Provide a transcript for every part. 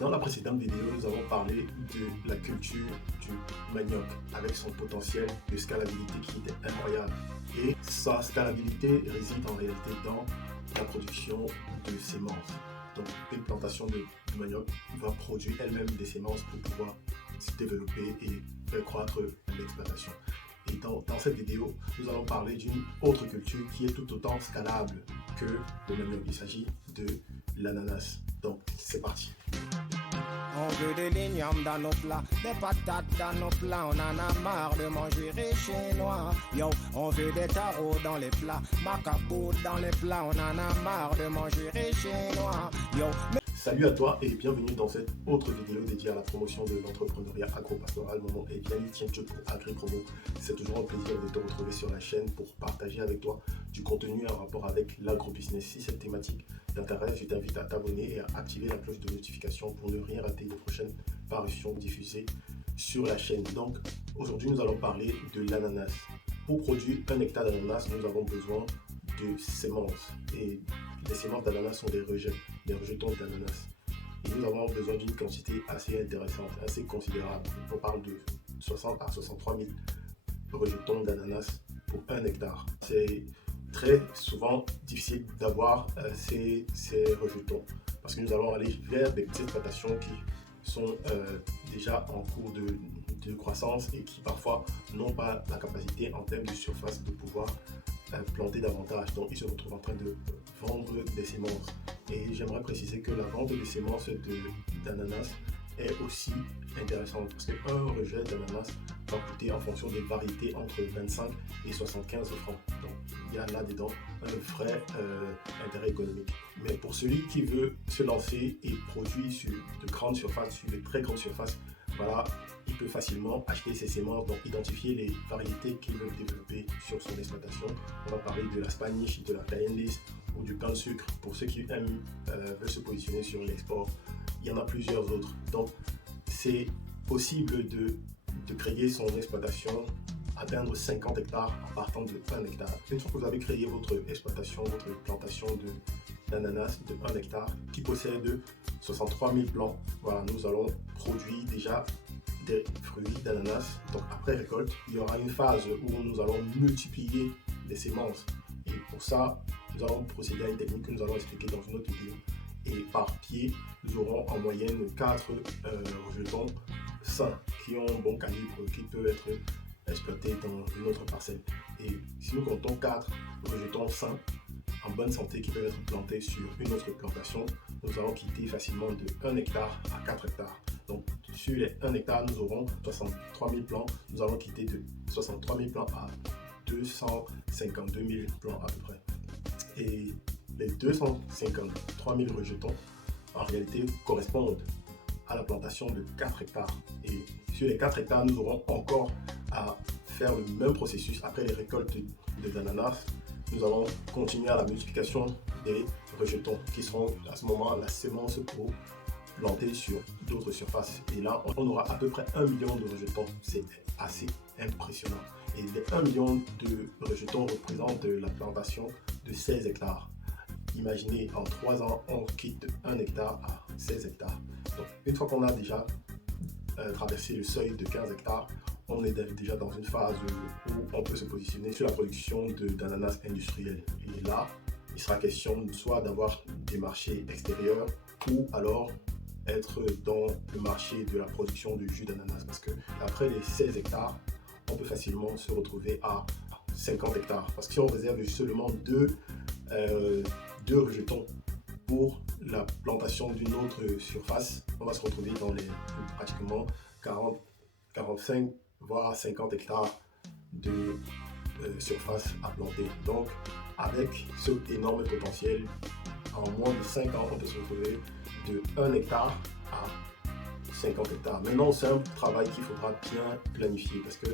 Dans la précédente vidéo, nous avons parlé de la culture du manioc avec son potentiel de scalabilité qui est incroyable. Et sa scalabilité réside en réalité dans la production de semences. Donc une plantation de manioc va produire elle-même des semences pour pouvoir se développer et faire croître l'exploitation. Et dans cette vidéo, nous allons parler d'une autre culture qui est tout autant scalable que le manioc. Il s'agit de l'ananas. Donc c'est parti. On veut de l'igname dans nos plats, des patates dans nos plats, on en a marre de manger les chinois. Yo, on veut des tarots dans les plats, macabout dans les plats, on en a marre de manger les chinois. Yo. Salut à toi et bienvenue dans cette autre vidéo dédiée à la promotion de l'entrepreneuriat agro-pastoral. Mon nom est Yannick Tiencho pour AgriPromo. C'est toujours un plaisir de te retrouver sur la chaîne pour partager avec toi du contenu en rapport avec l'agro-business. Si cette thématique t'intéresse, je t'invite à t'abonner et à activer la cloche de notification pour ne rien rater des prochaines parutions diffusées sur la chaîne. Donc aujourd'hui nous allons parler de l'ananas. Pour produire 1 hectare d'ananas, nous avons besoin de semences. Et les semences d'ananas sont des rejetons d'ananas. Et nous avons besoin d'une quantité assez intéressante, assez considérable. On parle de 60 à 63 000 rejetons d'ananas pour 1 hectare. C'est très souvent difficile d'avoir ces rejetons parce que nous allons aller vers des petites plantations qui sont déjà en cours de croissance et qui parfois n'ont pas la capacité en termes de surface de pouvoir planter davantage. Donc ils se retrouvent en train de vendre des semences. Et j'aimerais préciser que la vente des semences d'ananas est aussi intéressante parce qu'un rejet d'ananas va coûter en fonction des variétés entre 25 et 75 francs. Donc il y a là-dedans un vrai intérêt économique. Mais pour celui qui veut se lancer et produire sur de grandes surfaces, sur de très grandes surfaces, voilà, il peut facilement acheter ses semences, donc identifier les variétés qu'il veut développer sur son exploitation. On va parler de la Spanish, de la Cayenlis ou du pain de sucre pour ceux qui aiment veulent se positionner sur l'export. Il y en a plusieurs autres. Donc c'est possible de créer son exploitation, atteindre 50 hectares en partant de 1 hectare. Une fois que vous avez créé votre exploitation, votre plantation d'ananas de 1 hectare qui possède 63 000 plants, voilà, nous allons produire déjà des fruits d'ananas. Donc après récolte, il y aura une phase où nous allons multiplier les semences. Et pour ça, nous allons procéder à une technique que nous allons expliquer dans une autre vidéo. Et par pied, nous aurons en moyenne 4 rejetons sains qui ont un bon calibre, qui peuvent être exploités dans une autre parcelle. Et si nous comptons 4 rejetons sains en bonne santé qui peuvent être plantés sur une autre plantation, nous allons quitter facilement de 1 hectare à 4 hectares. Donc sur les 1 hectare, nous aurons 63 000 plants. Nous allons quitter de 63 000 plants à 252 000 plants à peu près. Et les 253 000 rejetons, en réalité, correspondent à la plantation de 4 hectares. Et sur les 4 hectares, nous aurons encore à faire le même processus après les récoltes de l'ananas. Nous allons continuer à la multiplication des rejetons qui seront à ce moment la semence pour planter sur d'autres surfaces. Et là, on aura à peu près 1 million de rejetons. C'est assez impressionnant. Et les 1 million de rejetons représentent la plantation de 16 hectares. Imaginez, en 3 ans, on quitte de 1 hectare à 16 hectares. Donc, une fois qu'on a déjà traversé le seuil de 15 hectares, on est déjà dans une phase où on peut se positionner sur la production d'ananas industriels. Et là, il sera question soit d'avoir des marchés extérieurs ou alors être dans le marché de la production de jus d'ananas. Parce que après les 16 hectares, on peut facilement se retrouver à 50 hectares. Parce que si on réserve seulement deux rejetons pour la plantation d'une autre surface, on va se retrouver dans les pratiquement 40, 45 voire 50 hectares de surface à planter. Donc avec ce énorme potentiel, en moins de 5 ans, on peut se retrouver de 1 hectare à 50 hectares. Maintenant, c'est un travail qu'il faudra bien planifier parce que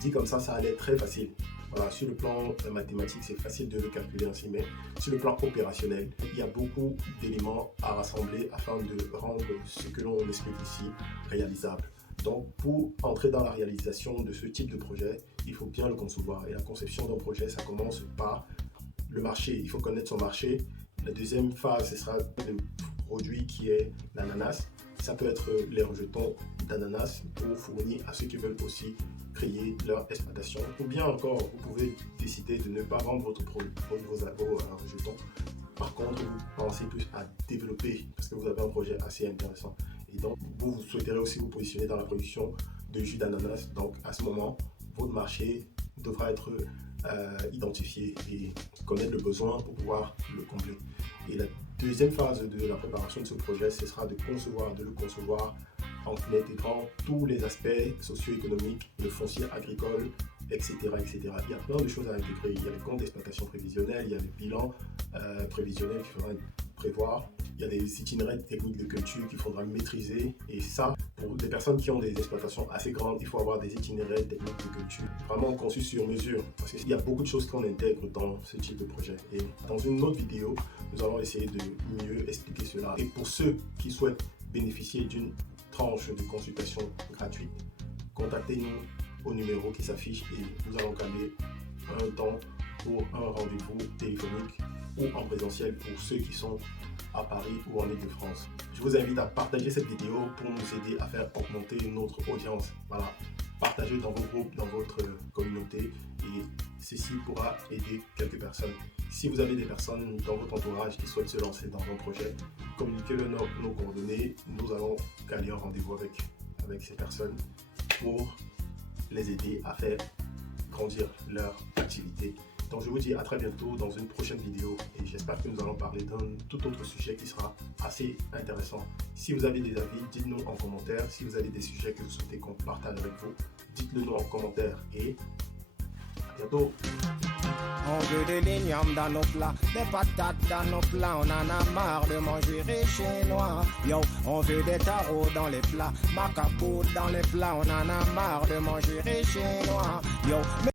dit comme ça allait être très facile. Voilà, sur le plan mathématique, c'est facile de le calculer ainsi, mais sur le plan opérationnel, il y a beaucoup d'éléments à rassembler afin de rendre ce que l'on explique ici réalisable. Donc, pour entrer dans la réalisation de ce type de projet, il faut bien le concevoir. Et la conception d'un projet, ça commence par le marché. Il faut connaître son marché. La deuxième phase, ce sera le produit qui est l'ananas. Ça peut être les rejetons d'ananas pour fournir à ceux qui veulent aussi créer leur exploitation. Ou bien encore, vous pouvez décider de ne pas vendre vos rejetons. Par contre, vous pensez plus à développer parce que vous avez un projet assez intéressant. Et donc, vous souhaiterez aussi vous positionner dans la production de jus d'ananas. Donc, à ce moment, votre marché devra être identifié et connaître le besoin pour pouvoir le combler. Et la deuxième phase de la préparation de ce projet, ce sera de le concevoir en intégrant tous les aspects socio-économiques, le foncier agricole, etc., etc. Il y a plein de choses à intégrer. Il y a les comptes d'exploitation prévisionnels, il y a le bilan prévisionnel qu'il faudra prévoir, il y a des itinéraires techniques de culture qu'il faudra maîtriser. Et ça, pour des personnes qui ont des exploitations assez grandes, il faut avoir des itinéraires techniques de culture vraiment conçus sur mesure. Parce qu'il y a beaucoup de choses qu'on intègre dans ce type de projet. Et dans une autre vidéo, nous allons essayer de mieux expliquer cela. Et pour ceux qui souhaitent bénéficier d'une tranche de consultation gratuite, contactez-nous au numéro qui s'affiche et nous allons caler un temps pour un rendez-vous téléphonique ou en présentiel pour ceux qui sont à Paris ou en Île-de-France. Je vous invite à partager cette vidéo pour nous aider à faire augmenter notre audience. Voilà, partagez dans vos groupes, dans votre communauté et ceci pourra aider quelques personnes. Si vous avez des personnes dans votre entourage qui souhaitent se lancer dans un projet, communiquez-leur nos coordonnées. Nous allons caler un rendez-vous avec ces personnes pour les aider à faire grandir leur activité. Donc je vous dis à très bientôt dans une prochaine vidéo et j'espère que nous allons parler d'un tout autre sujet qui sera assez intéressant. Si vous avez des avis, dites-nous en commentaire. Si vous avez des sujets que vous souhaitez qu'on partage avec vous, dites-le nous en commentaire et à bientôt. On veut des lignes dans nos plats, des patates dans nos plats, on en a marre de manger chinois. Yo, on veut des tarots dans les plats, macapoud dans les plats, on en a marre de manger chinois. Yo.